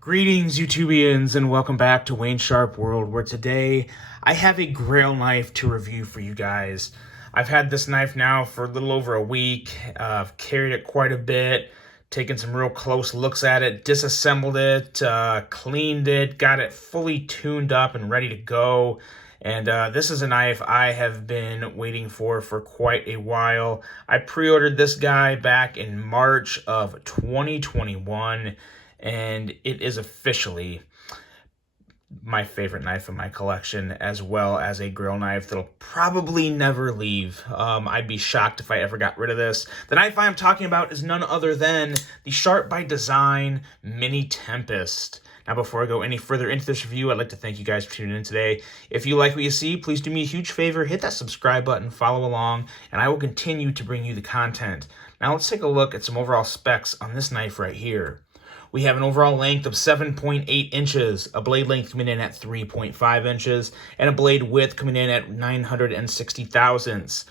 Greetings, YouTubians, and welcome back to Wayne Sharp World, where today I have a Grail knife to review for you guys. I've had this knife now for a little over a week. I've carried it quite a bit, taken some real close looks at it, disassembled it, cleaned it, got it fully tuned up and ready to go. And this is a knife I have been waiting for quite a while. I pre-ordered this guy back in March of 2021. And it is officially my favorite knife in my collection, as well as a grill knife that'll probably never leave. I'd be shocked if I ever got rid of this. The knife I'm talking about is none other than the Sharp by Design Mini Tempest. Now, before I go any further into this review, I'd like to thank you guys for tuning in today. If you like what you see, please do me a huge favor, hit that subscribe button, follow along, and I will continue to bring you the content. Now, let's take a look at some overall specs on this knife right here. We have an overall length of 7.8 inches, a blade length coming in at 3.5 inches, and a blade width coming in at 960 thousandths.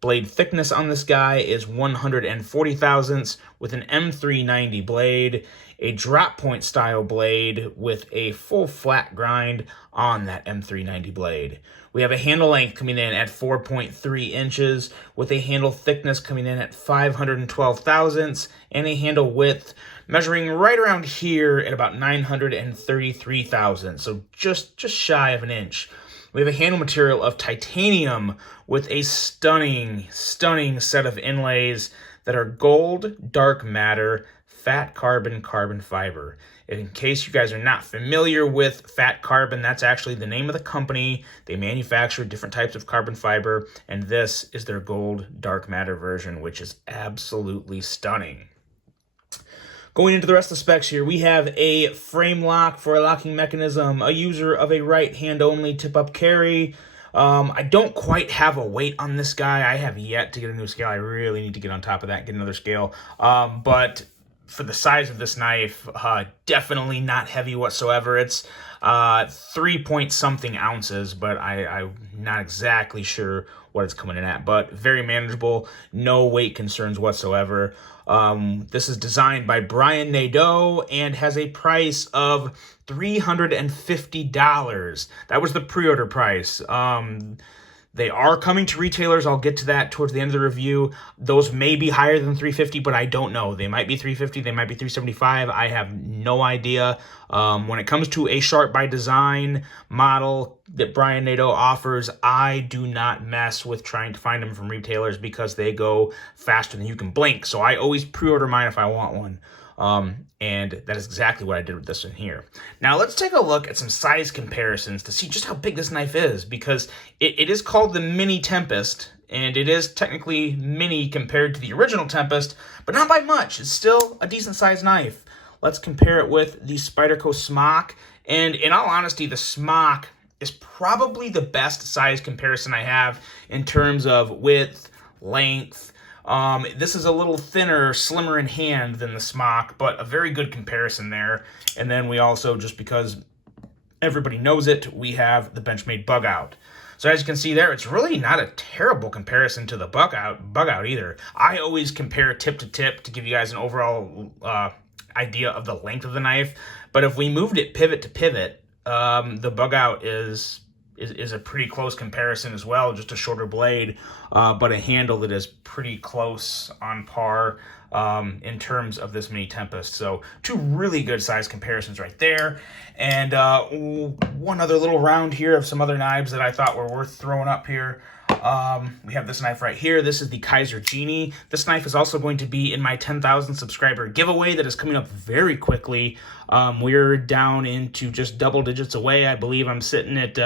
Blade thickness on this guy is 140 thousandths with an M390 blade, a drop point style blade with a full flat grind on that M390 blade. We have a handle length coming in at 4.3 inches with a handle thickness coming in at 512 thousandths and a handle width measuring right around here at about 933 thousandths, so just shy of an inch. We have a handle material of titanium with a stunning set of inlays that are gold, dark matter, fat carbon fiber. In case you guys are not familiar with fat carbon, that's actually the name of the company. They manufacture different types of carbon fiber, and this is their gold, dark matter version, which is absolutely stunning. Going into the rest of the specs here, we have a frame lock for a locking mechanism, a user of a right hand only tip-up carry. I don't quite have a weight on this guy. I have yet to get a new scale. I really need to get on top of that and get another scale. But for the size of this knife, definitely not heavy whatsoever. It's 3-point-something ounces, but I'm not exactly sure what it's coming in at, but very manageable, no weight concerns whatsoever. This is designed by Brian Nadeau and has a price of $350. That was the pre-order price. They are coming to retailers. I'll get to that towards the end of the review. Those may be higher than $350, but I don't know. They might be $350, they might be $375. I have no idea. When it comes to a Sharp by Design model that Brian Nadeau offers, I do not mess with trying to find them from retailers because they go faster than you can blink. So I always pre-order mine if I want one. And that is exactly what I did with this one here. Now let's take a look at some size comparisons to see just how big this knife is, because it is called the Mini Tempest, and it is technically mini compared to the original Tempest, but not by much. It's still a decent sized knife. Let's compare it with the Spyderco Smock, and in all honesty, the Smock is probably the best size comparison I have in terms of width, length. This is a little thinner, slimmer in hand than the Smock, but a very good comparison there. And then we also, just because everybody knows it, we have the Benchmade Bug Out. So as you can see there, it's really not a terrible comparison to the Bug Out either. I always compare tip to tip to give you guys an overall idea of the length of the knife. But if we moved it pivot to pivot, the Bug Out is a pretty close comparison as well, just a shorter blade, but a handle that is pretty close on par in terms of this Mini Tempest. So two really good size comparisons right there. And one other little round here of some other knives that I thought were worth throwing up here. We have this knife right here. This is the Kaiser Genie. This knife is also going to be in my 10,000 subscriber giveaway that is coming up very quickly. We're down into just double digits away. I believe I'm sitting at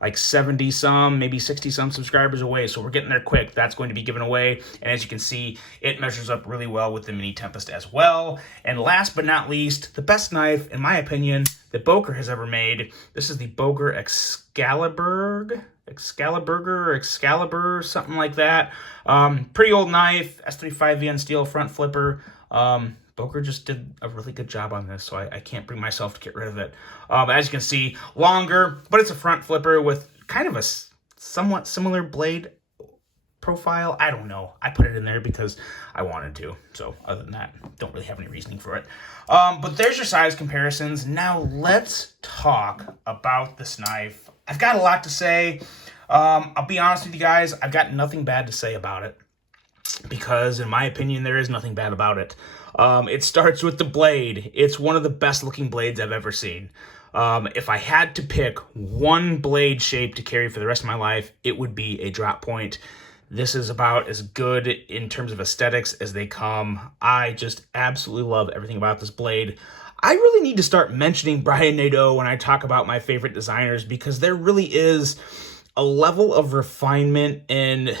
like 70 some, maybe 60 some subscribers away. So we're getting there quick. That's going to be given away. And as you can see, it measures up really well with the Mini Tempest as well. And last but not least, the best knife, in my opinion, that Boker has ever made. This is the Boker Excalibur, something like that. Pretty old knife, S35VN steel front flipper. Boker just did a really good job on this, so I can't bring myself to get rid of it. As you can see, longer, but it's a front flipper with kind of a somewhat similar blade profile. I don't know. I put it in there because I wanted to. So other than that, don't really have any reasoning for it. But there's your size comparisons. Now let's talk about this knife. I've got a lot to say. I'll be honest with you guys. I've got nothing bad to say about it because in my opinion, there is nothing bad about it. It starts with the blade. It's one of the best looking blades I've ever seen. If I had to pick one blade shape to carry for the rest of my life, it would be a drop point. This is about as good in terms of aesthetics as they come. I just absolutely love everything about this blade. I really need to start mentioning Brian Nadeau when I talk about my favorite designers because there really is a level of refinement and,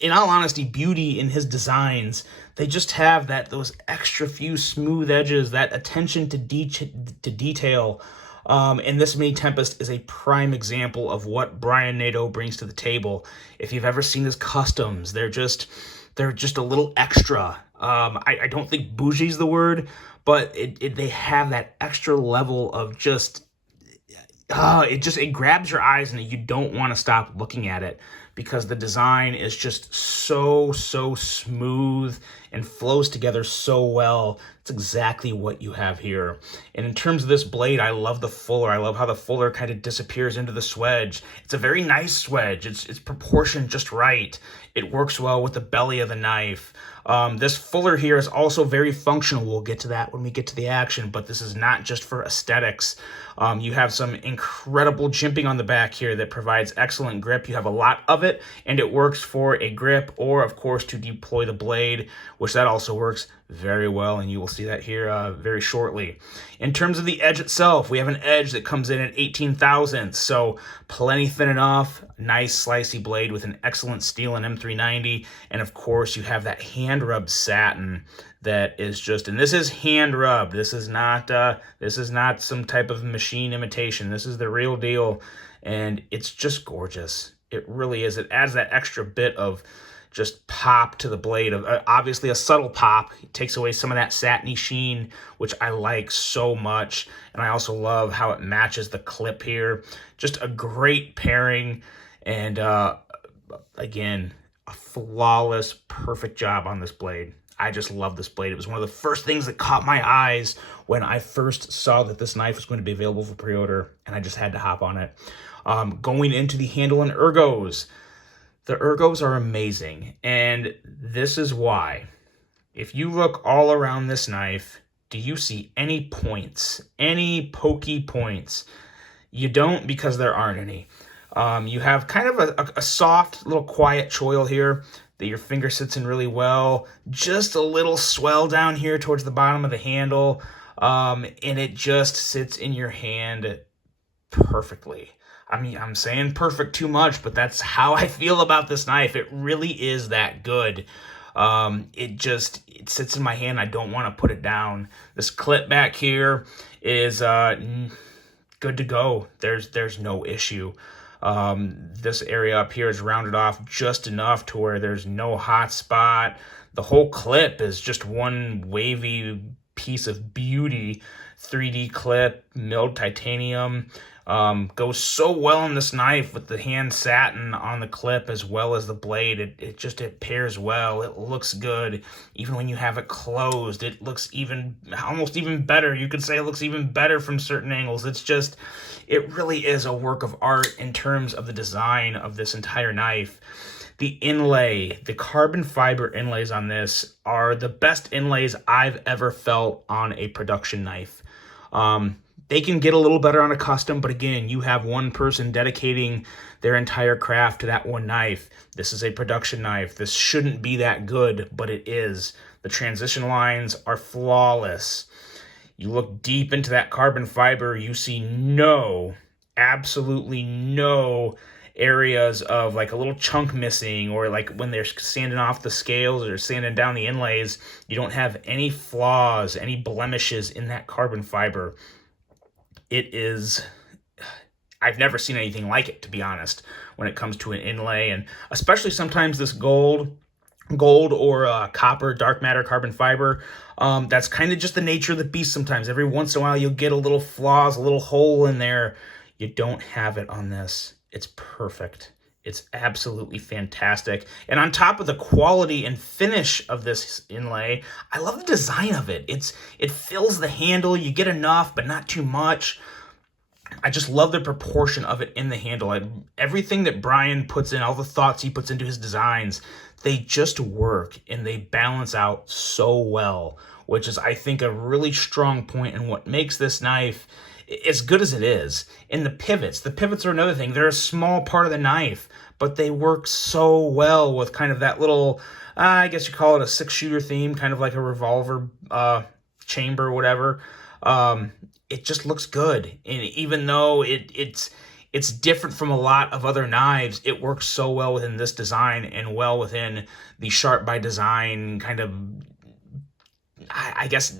in all honesty, beauty in his designs. They just have those extra few smooth edges, that attention to detail. And this Mini Tempest is a prime example of what Brian Nadeau brings to the table. If you've ever seen his customs, they're just a little extra. I don't think bougie is the word, but they have that extra level of just it grabs your eyes and you don't want to stop looking at it because the design is just so smooth and flows together so well. It's exactly what you have here. And in terms of this blade, I love the fuller. I love how the fuller kind of disappears into the swedge. It's a very nice swedge. It's proportioned just right. It works well with the belly of the knife. This fuller here is also very functional. We'll get to that when we get to the action, but this is not just for aesthetics. You have some incredible jimping on the back here that provides excellent grip. You have a lot of it, and it works for a grip or, of course, to deploy the blade, which that also works very well, and you will see that here very shortly. In terms of the edge itself, we have an edge that comes in at 18 thousandths, so plenty thin enough, nice slicey blade with an excellent steel and M390, and of course you have that hand rubbed satin that is just, and this is hand rubbed. This is not some type of machine imitation. This is the real deal, and it's just gorgeous. It really is. It adds that extra bit of just pop to the blade, of obviously a subtle pop. It takes away some of that satiny sheen, which I like so much. And I also love how it matches the clip here. Just a great pairing. And again, a flawless, perfect job on this blade. I just love this blade. It was one of the first things that caught my eyes when I first saw that this knife was going to be available for pre-order, and I just had to hop on it. Going into the handle and ergos. The ergos are amazing, and this is why. If you look all around this knife, do you see any points, any pokey points? You don't, because there aren't any. You have kind of a soft, little quiet choil here that your finger sits in really well. Just a little swell down here towards the bottom of the handle, and it just sits in your hand perfectly. I mean, I'm saying perfect too much, but that's how I feel about this knife. It really is that good. It sits in my hand. I don't want to put it down. This clip back here is good to go. There's no issue. This area up here is rounded off just enough to where there's no hot spot. The whole clip is just one wavy piece of beauty. 3D clip, milled titanium. Goes so well on this knife with the hand satin on the clip as well as the blade. It pairs well. It looks good. Even when you have it closed, it looks almost even better. You could say it looks even better from certain angles. It really is a work of art in terms of the design of this entire knife. The inlay, the carbon fiber inlays on this are the best inlays I've ever felt on a production knife. They can get a little better on a custom, but again, you have one person dedicating their entire craft to that one knife. This is a production knife. This shouldn't be that good, but it is. The transition lines are flawless. You look deep into that carbon fiber, you see absolutely no areas of like a little chunk missing, or like when they're sanding off the scales or sanding down the inlays, you don't have any flaws, any blemishes in that carbon fiber. It is, I've never seen anything like it, to be honest, when it comes to an inlay, and especially sometimes this gold or copper dark matter carbon fiber. That's kind of just the nature of the beast sometimes. Every once in a while you'll get a little flaws, a little hole in there. You don't have it on this. It's perfect. It's absolutely fantastic. And on top of the quality and finish of this inlay, I love the design of it. It fills the handle. You get enough, but not too much. I just love the proportion of it in the handle. Everything that Brian puts in, all the thoughts he puts into his designs, they just work and they balance out so well, which is, I think, a really strong point in what makes this knife as good as it is. And the pivots are another thing. They're a small part of the knife, but they work so well with kind of that little, I guess you call it a 6-shooter theme, kind of like a revolver chamber or whatever. It just looks good. And even though it's different from a lot of other knives, it works so well within this design and well within the Sharp by Design kind of, I guess,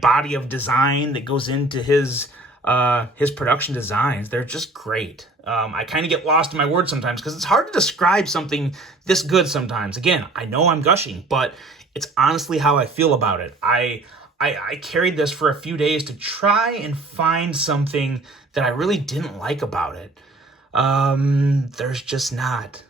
body of design that goes into his production designs. They're just great. I kind of get lost in my words sometimes because it's hard to describe something this good sometimes. Again, I know I'm gushing, but it's honestly how I feel about it. I carried this for a few days to try and find something that I really didn't like about it. There's just not.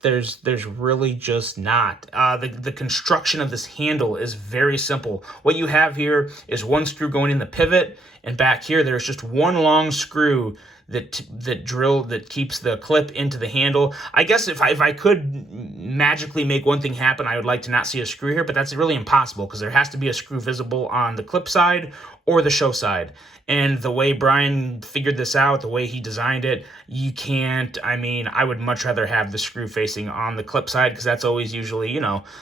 There's really just not. The construction of this handle is very simple. What you have here is one screw going in the pivot, and back here there's just one long screw that keeps the clip into the handle. I guess if I could magically make one thing happen, I would like to not see a screw here, but that's really impossible because there has to be a screw visible on the clip side or the show side. And the way Brian figured this out, the way he designed it, you can't, I would much rather have the screw facing on the clip side because that's always usually,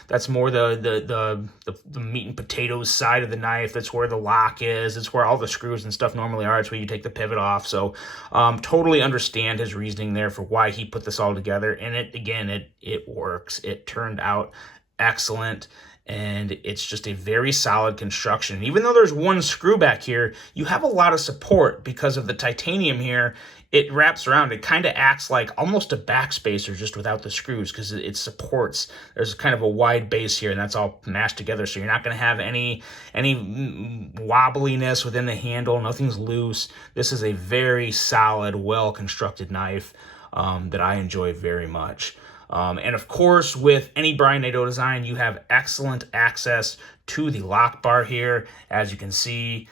that's more the meat and potatoes side of the knife. That's where the lock is. It's where all the screws and stuff normally are. It's where you take the pivot off. So totally understand his reasoning there for why he put this all together. And it works. It turned out excellent. And it's just a very solid construction. Even though there's one screw back here, you have a lot of support because of the titanium here. It wraps around. It kind of acts like almost a backspacer just without the screws because it supports. There's kind of a wide base here, and that's all mashed together. So you're not going to have any wobbliness within the handle. Nothing's loose. This is a very solid, well-constructed knife that I enjoy very much. And of course, with any Brian Nadeau design, you have excellent access to the lock bar here. As you can see,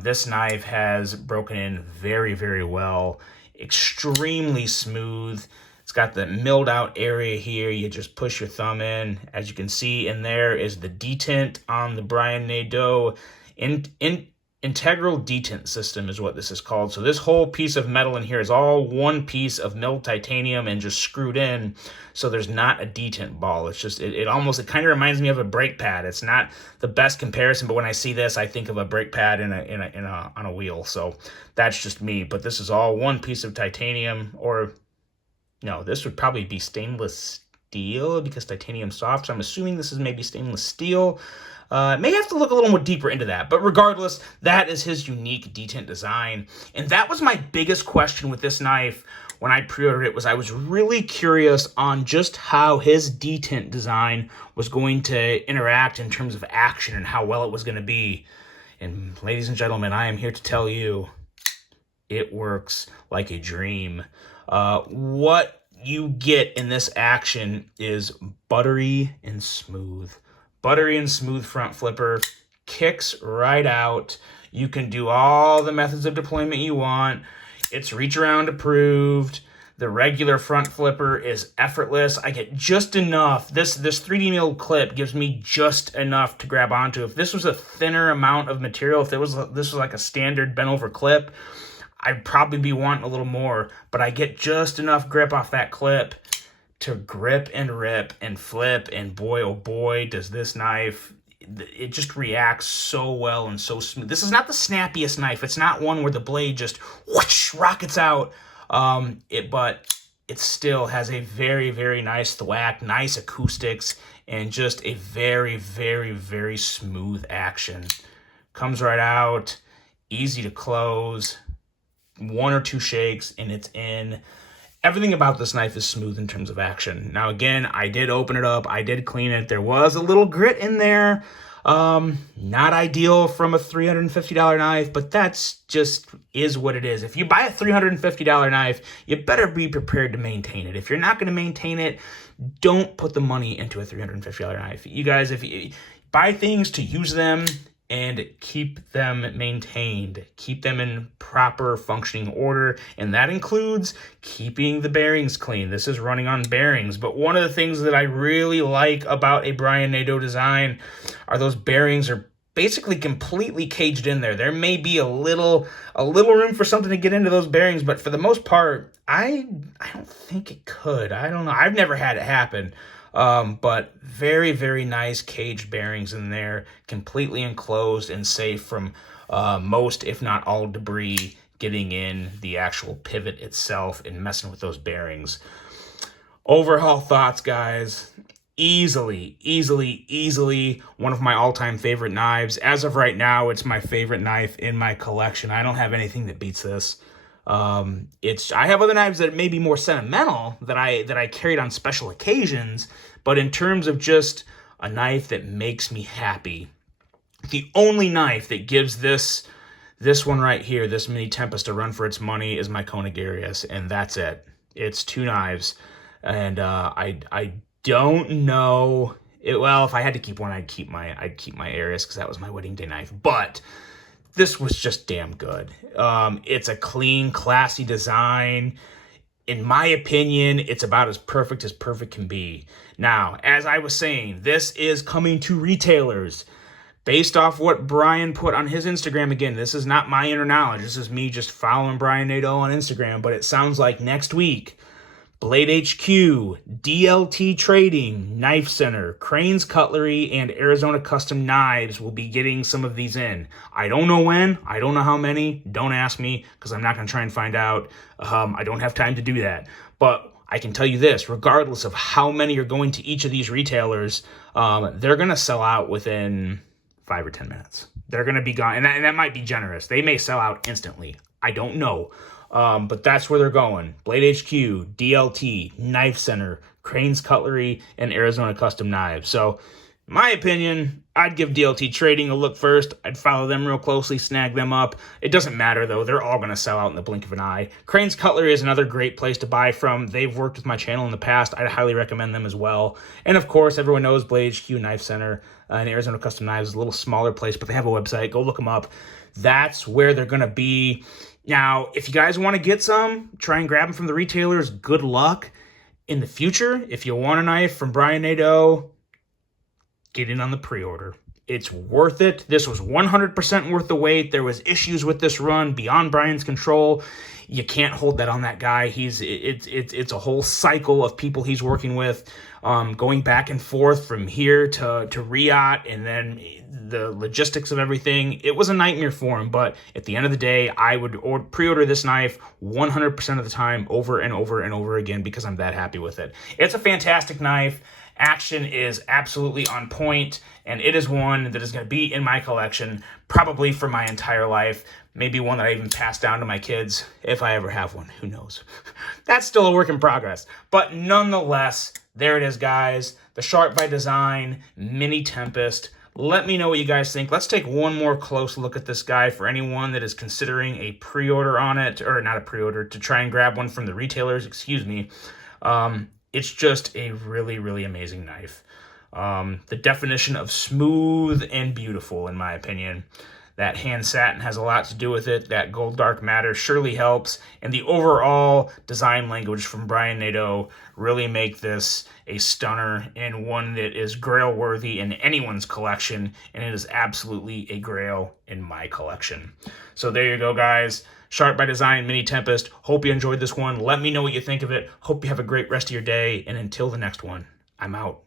this knife has broken in very, very well. Extremely smooth. It's got the milled out area here. You just push your thumb in. As you can see, in there is the detent on the Brian Nadeau. Integral detent system is what this is called. So this whole piece of metal in here is all one piece of milled titanium and just screwed in. So there's not a detent ball. It's just, it kind of reminds me of a brake pad. It's not the best comparison, but when I see this, I think of a brake pad on a wheel. So that's just me. But this is all one piece of titanium, or no, this would probably be stainless steel because titanium's soft. So I'm assuming this is maybe stainless steel. May have to look a little more deeper into that, but regardless, that is his unique detent design. And that was my biggest question with this knife when I pre-ordered it. I was really curious on just how his detent design was going to interact in terms of action and how well it was going to be. And ladies and gentlemen, I am here to tell you, it works like a dream. What you get in this action is buttery and smooth. Buttery and smooth front flipper, kicks right out. You can do all the methods of deployment you want. It's reach around approved. The regular front flipper is effortless. I get just enough. This 3D milled clip gives me just enough to grab onto. If this was a thinner amount of material, if this was like a standard bent over clip, I'd probably be wanting a little more, but I get just enough grip off that clip to grip and rip and flip, and boy, oh boy, does this knife, it just reacts so well and so smooth. This is not the snappiest knife. It's not one where the blade just whoosh, rockets out, but it still has a very, very nice thwack, nice acoustics, and just a very, very, very smooth action. Comes right out, easy to close, one or two shakes, and it's in. Everything about this knife is smooth in terms of action. Now, again, I did open it up. I did clean it. There was a little grit in there. Not ideal from a $350 knife, but that's just is what it is. If you buy a $350 knife, you better be prepared to maintain it. If you're not going to maintain it, don't put the money into a $350 knife. You guys, if you buy things to use them and keep them maintained, keep them in proper functioning order, and that includes keeping the bearings clean. This is running on bearings, but one of the things that I really like about a Brian Nadeau design are those bearings are basically completely caged in there. There may be a little room for something to get into those bearings, but for the most part, I don't think it could. I don't know. I've never had it happen. But very, very nice caged bearings in there, completely enclosed and safe from most, if not all, debris getting in the actual pivot itself and messing with those bearings. Overhaul thoughts, guys. Easily one of my all-time favorite knives. As of right now, it's my favorite knife in my collection. I don't have anything that beats this. I have other knives that may be more sentimental that I carried on special occasions, but in terms of just a knife that makes me happy, the only knife that gives this one right here, this Mini Tempest, a run for its money is my Conagarius, and that's it. It's two knives, and I don't know. Well, if I had to keep one, I'd keep my Arius because that was my wedding day knife, but this was just damn good. It's a clean, classy design. In my opinion, it's about as perfect can be. Now, as I was saying, this is coming to retailers. Based off what Brian put on his Instagram, again, this is not my inner knowledge. This is me just following Brian Nadeau on Instagram, but it sounds like next week, Blade HQ, DLT Trading, Knife Center, Cranes Cutlery, and Arizona Custom Knives will be getting some of these in. I don't know when. I don't know how many. Don't ask me because I'm not going to try and find out. I don't have time to do that. But I can tell you this, regardless of how many are going to each of these retailers, they're going to sell out within 5 or 10 minutes. They're going to be gone. And that might be generous. They may sell out instantly. I don't know. But that's where they're going. Blade HQ, DLT, Knife Center, Cranes Cutlery, and Arizona Custom Knives. So, in my opinion, I'd give DLT Trading a look first. I'd follow them real closely, snag them up. It doesn't matter, though. They're all going to sell out in the blink of an eye. Cranes Cutlery is another great place to buy from. They've worked with my channel in the past. I'd highly recommend them as well. And, of course, everyone knows Blade HQ, Knife Center, and Arizona Custom Knives is a little smaller place, but they have a website. Go look them up. That's where they're going to be. Now, if you guys want to get some, try and grab them from the retailers. Good luck. In the future, if you want a knife from Brian Nadeau, get in on the pre-order. It's worth it. This was 100% worth the wait. There was issues with this run beyond Brian's control. You can't hold that on that guy. It's a whole cycle of people he's working with, going back and forth from here to Riyadh, and then the logistics of everything. It was a nightmare for him, but at the end of the day, I would pre-order this knife 100% of the time, over and over and over again, because I'm that happy with it. It's a fantastic knife. Action is absolutely on point, and it is one that is going to be in my collection probably for my entire life. Maybe one that I even pass down to my kids if I ever have one. Who knows? That's still a work in progress. But nonetheless, there it is, guys. The Sharp by Design Mini Tempest. Let me know what you guys think. Let's take one more close look at this guy for anyone that is considering a pre-order on it, or not a pre-order, to try and grab one from the retailers, excuse me. It's just a really, really amazing knife. The definition of smooth and beautiful, in my opinion. That hand satin has a lot to do with it. That gold dark matter surely helps. And the overall design language from Brian Nadeau really make this a stunner and one that is grail worthy in anyone's collection. And it is absolutely a grail in my collection. So there you go, guys. Sharp by Design Mini Tempest. Hope you enjoyed this one. Let me know what you think of it. Hope you have a great rest of your day. And until the next one, I'm out.